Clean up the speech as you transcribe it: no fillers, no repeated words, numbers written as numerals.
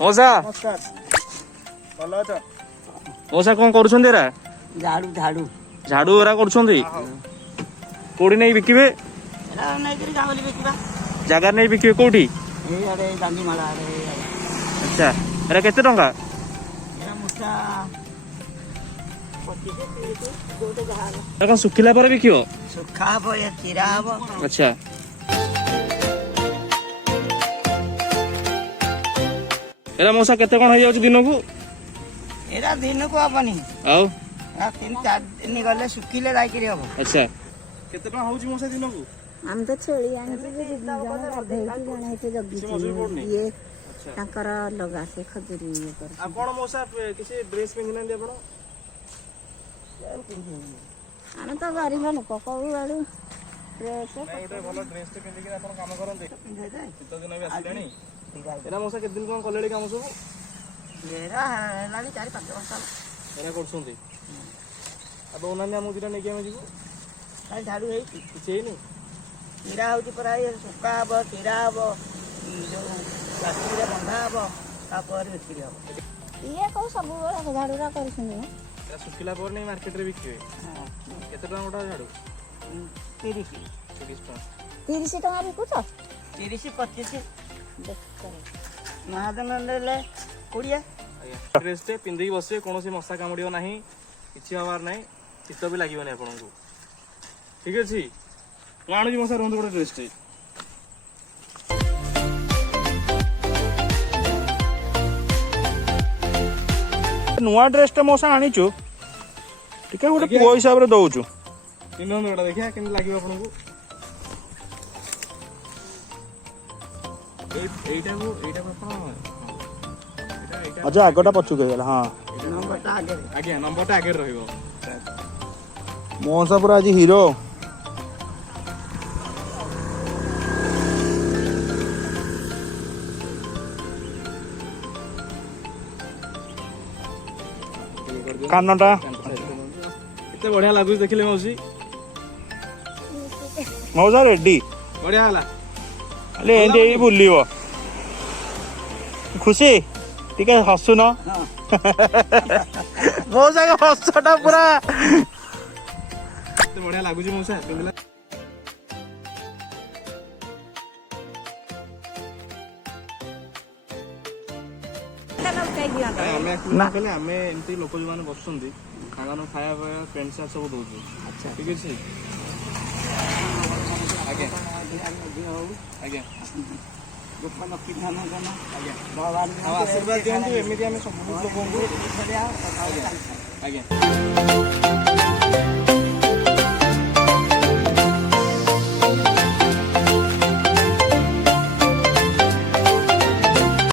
मौसा नमस्कार भल अछ मौसा कौन करुछन्ती एरा झाड़ू झाड़ू झाड़ू एरा करुछन्ती कोडी नै बिकिबे एरा नै करी गावली बेकिबा जगह नै बिकिबे कोडी ए अरे गांधी माला अरे अच्छा एरा केते टंका एरा मुठा 25 30 गोटे जहाल एरा कौन सुखिला पर बिकिबो सुखा हबो या चिरा हबो अच्छा एरा मौसा केते कोन हो जाउछ दिन को एरा दिन को हबनी आउ आ 3-4 दिन गले सुखिले लाइकरी हबो अच्छा केते टका होउछ मौसा दिन को हम तो छेली आनी जे जण गाधेई जण हेते जगी ये तांकर लगा से खजूरी ये कर आ कोन मौसा किसी ड्रेस पिंगना दे आपण आने तो गरीब लोक कहू आड़ू ड्रेस गोटे भलो ड्रेस ते पिंदी के आपण काम करंते पिंधे जाय शीत दिन भी आसिलानी एरा मौसा केते दिन कोन कलेली काम सब एरा लाली 4-5 वर्ष एरा करछन्ती अब ओनाने हम दिना नै के हम जीवो खाली झाड़ू हेई किछि नै चिरा होची परा ये सुखा हबो चिरा हबो जो प्लास्टिक रे बंधा हबो तापर बिक्री हबो ये कहू सब झाड़ूरा करछनी एरा सुखिला पर नै मार्केट रे बिकिबे हां केते टका गोटा झाड़ू 30 टका 30 टका बिकुछ 30-25 देख महादन ले 20 आया ड्रेस ते पिंदी बसे कोनोसी मसा कामुडियो नाही किछि हवार नाही शीत भी लागिबो नै आपन को ठीक अछि कोन जी मसा रोंद गोटे ड्रेस ते नुआ ड्रेस टे मसा आनीचु टिके गोटे पुओ हिसाब रे दउचु किनो गोटा देखिया केन लागिबो आपन को एटा को आपण अच्छा आगटा पछु के गेला हां नंबर आगे आज्ञा नंबर टा आगे रहइबो मौसा पूरा आज हीरो कानटा केते बढ़िया लागु देखिले मौसी मौसा रेडी बढ़िया हला अले एंदे बुलिबो खुशी टिके हसु न मौसा के हसटा पूरा केते बढ़िया लागु जी मौसा पिंदला ना कहले हमें एमती लोक जो माने बसुंदी खाना खाया फ्रेंड से सब दोजु अच्छा ठीक अछि आगे आगे गोपाल पिधान गना आगे भगवान आशीर्वाद दियंतु एमिति हमें सब लोक को आगे